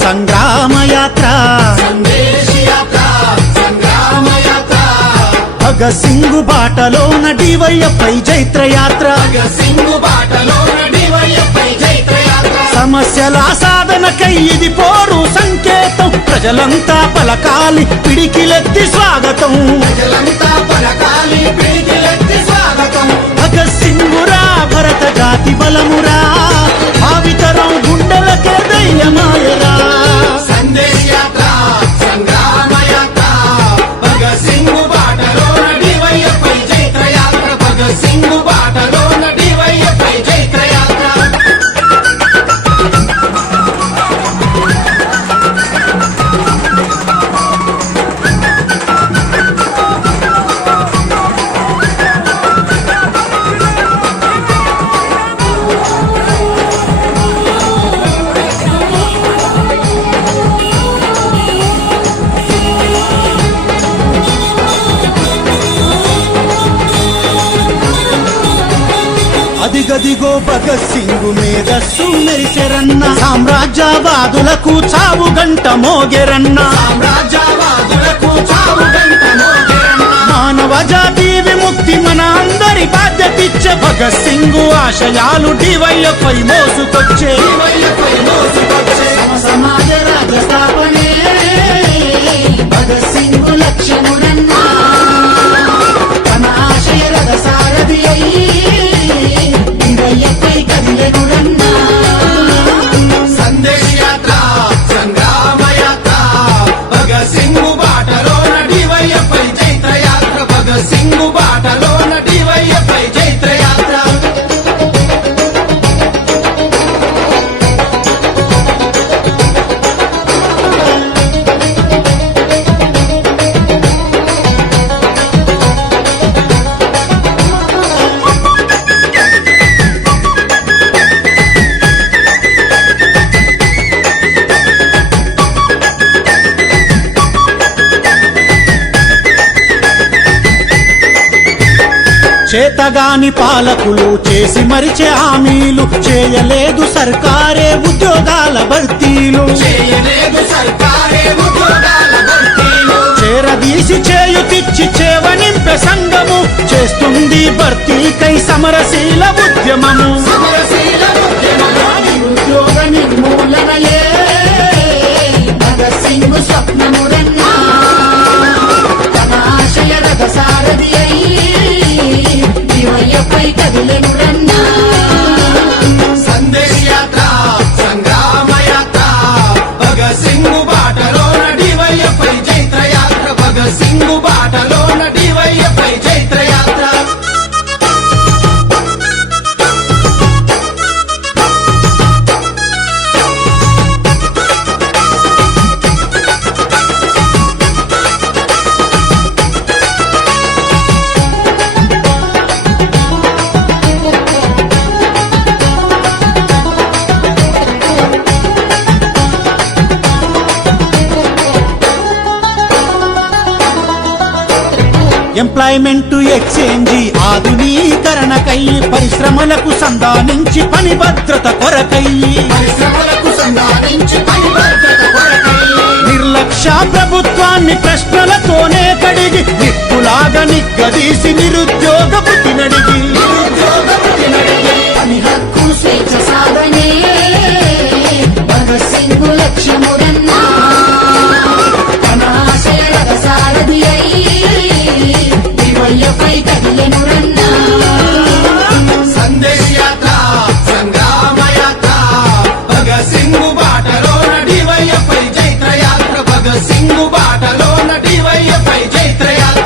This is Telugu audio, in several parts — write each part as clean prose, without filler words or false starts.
సంగ్రామ యాత్ర భగత్ సింగ్ బాటలోన డివైఎఫ్ఐ జైత్ర యాత్ర సమస్యల సాధనకై ఇది పోరు సంకేతం ప్రజలంతా పలకాలి పిడికిలెత్తి స్వాగతం భగత్ సింగురా భరత జాతి బలమురా భావితరం గుండెలకే ధైర్యమాయరా అదిగదిగో భగత్ సింగ్ మేధస్సు మెరిసెరన్న సామ్రాజ్యవాదులకు చావు గంట మోగెరన్న మానవ జాతి విముక్తి మన అందరి బాధ్యతిచ్చే భగత్ సింగ్ ఆశయాలు డివైఎఫ్ఐ మోసుకొచ్చే సమాజ రాజ్య స్థాపనే భగత్ సింగ్ లక్ష్యమురన్నా తన ఆశయ రథ సారథి అయి చేతగాని పాలకులు చేసి మరిచే హామీలు చేయలేదు సర్కారే ఉద్యోగాల భర్తీలు చేరదీసి చేయుతిచ్చి చేవనింపె సంఘము చేస్తుంది భర్తీకై సమరశీల ఉద్యమము ఉద్యోగ నిర్మూలనయే భగత్ సింగ్ స్వప్నమురన్నా తన ఆశయ రథ సారథి అయి డివైఎఫ్ఐ కదిలెనురన్నా సందేశ్ యాత్ర సంగ్రామ యాత్ర భగత్ సింగ్ బాటలోన డివైఎఫ్ఐ జైత్ర యాత్ర భగత్ సింగ్ బాటలోన డివైఎఫ్ఐ జైత్ర యాత్ర ఎంప్లాయ్మెంట్ ఎక్స్చేంజి ఆధునీకరణకై పరిశ్రమలకు సంధానించి పని భద్రత కొరకై నిర్లక్ష్య ప్రభుత్వాన్ని ప్రశ్నలతోనే కడిగి నిప్పులాగా నిగ్గదీసి నిరుద్యోగ బుద్ధి నడిగి పని హక్కు స్వేచ్ఛ సాధనే భగత్ సింగ్ లక్ష్యమురన్నా తన ఆశయ రథ సారథి అయి డివైఎఫ్ఐ కదిలెనురన్నా సందేశ్ యాత్ర సంగ్రామ యాత్ర భగత్ సింగ్ బాటలోన డివైఎఫ్ఐ జైత్ర యాత్ర భగత్ సింగ్ బాటలోన డివైఎఫ్ఐ జైత్ర యాత్ర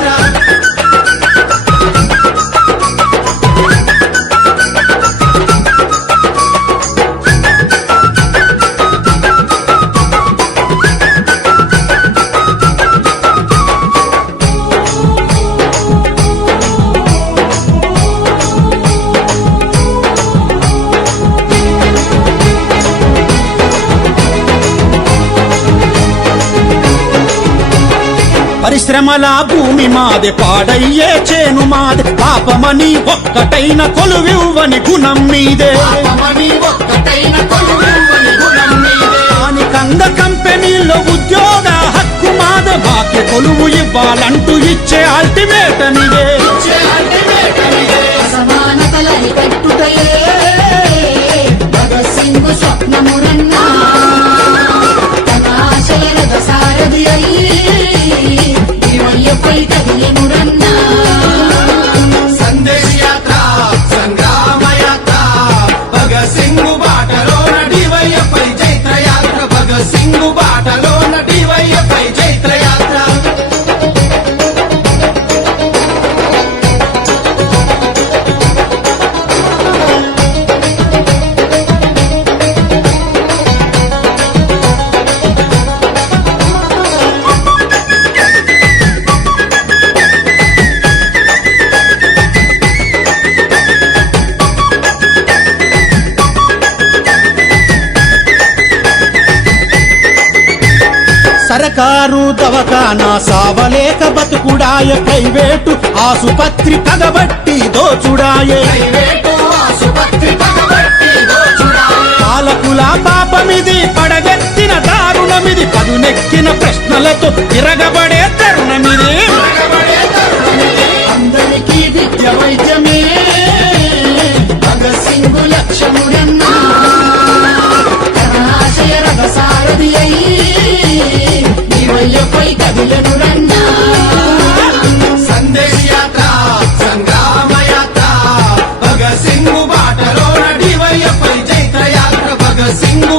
పరిశ్రమల భూమి మాదే పాడయ్యే చేను మాదే పాపమని ఒక్కటైన కొలువివ్వని గుణం మీదే స్థానికంగా వంద కంపెనీల్లో ఉద్యోగ హక్కు మాద బాక్య కొలువు ఇవ్వాలంటూ ఇచ్చే అల్టిమేటం ఇదే. అసమానతలని కట్టుటయే భగత్ సింగ్ స్వప్నమురన్నా తన ఆశయాల సారథి అయి దీవయ్యపై కదిలెనురన్నా సందేశ్ యాత్ర సంగ్రామ యాత్ర భగత్ సింగ్ బాటలోన డివైఎఫ్ఐ చైత్ర యాత్ర భగత్ సింగ్ బాటలోన డివైఎఫ్ఐ చైత్ర యాత్ర సరకారు దవకానా సావలేక బతుకుడాయ ప్రైవేటు ఆసుపత్రి పగబట్టి దోచుడాయే. ప్రైవేటు ఆసుపత్రి పగబట్టి దోచుడాయే. పాలకుల పాపమిది పడగెత్తిన దారుణమిది పదునెక్కిన ప్రశ్నలతో తిరగబడే తరుణమిది. తిరగబడే తరుణమిది. అందరికీ విద్య వైద్యమే భగత్ సింగ్ లక్ష్యముడన్నా తన ఆశయ రథసారథి అయి దీవయ్యపై కదిలెనురన్నా సందేశ్ యాత్ర సంగ్రామ యాత్ర భగత్ సింగ్ బాటలోన డివైఎఫ్ఐ చైత్ర యాత్ర భగత్ సింగ్